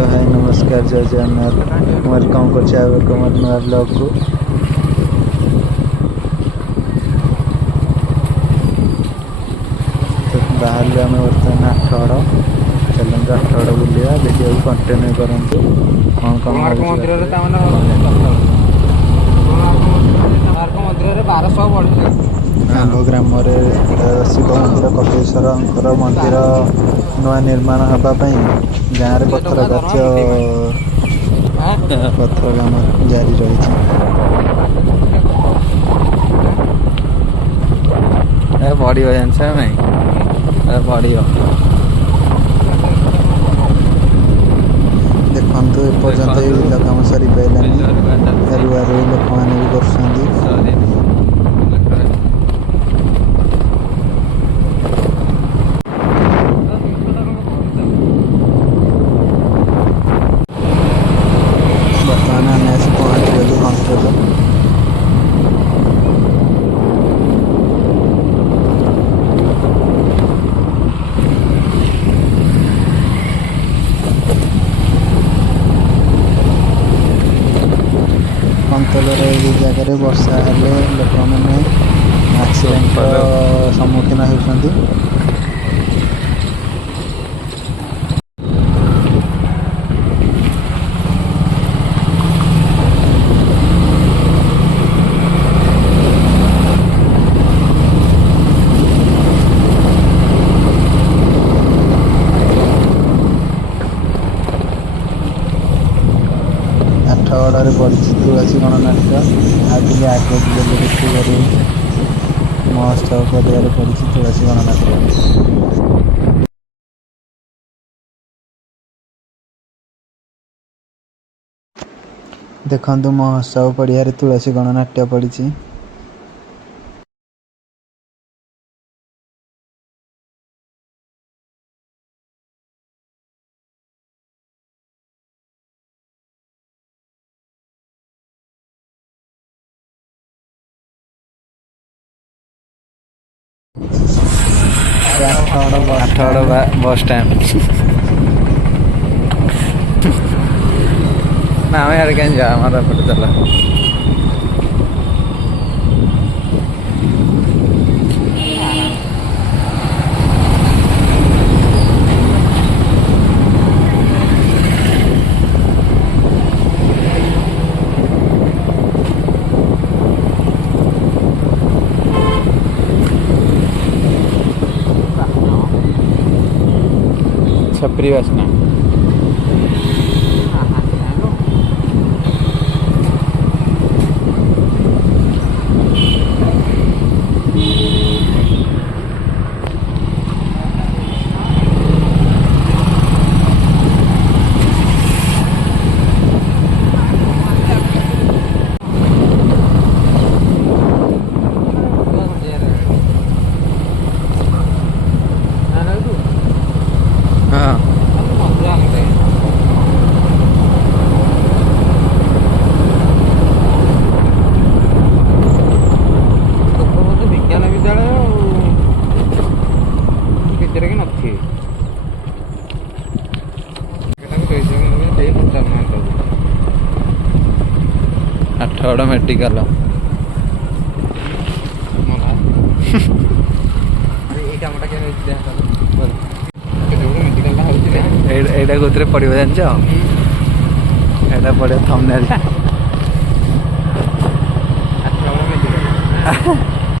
hello hi नमस्कार जय Jagannath welcome कर नुआ ब्लॉग को तो बाहर आम बर्तमान आठगड़ चलते आठगड़ बुलिया वीडियो कंटिन्यू करूँ कौन कौन आम ग्राम शिव मंदिर कपिलेश्वर मंदिर नुआ निर्माण होगापी गाँव में पत्थर पत्थर काम जारी रही बढ़ जान बढ़ देखु एपर्तंत बिल कम सरी पारानी रुआ रुई लोक मैंने भी कर कंतलर ये जगह वर्षा हेले लोक मैंने एक्सीडेंट सम्मुखीन होती आठगड़ पड़ी तुलसी गणनाट्य आगे आगे देखी महोत्सव पड़िया पड़ी तुलसी गणनाट्य देखु महोत्सव पड़िया तुलसी गणनाट्य पड़ी आठगड़ बस स्टैंड ना आम यार कहीं जा हमारा पटे चला छपरी बसना आठगड़ मेडिकल एटा कौन पड़ो जान पड़े थंबनेल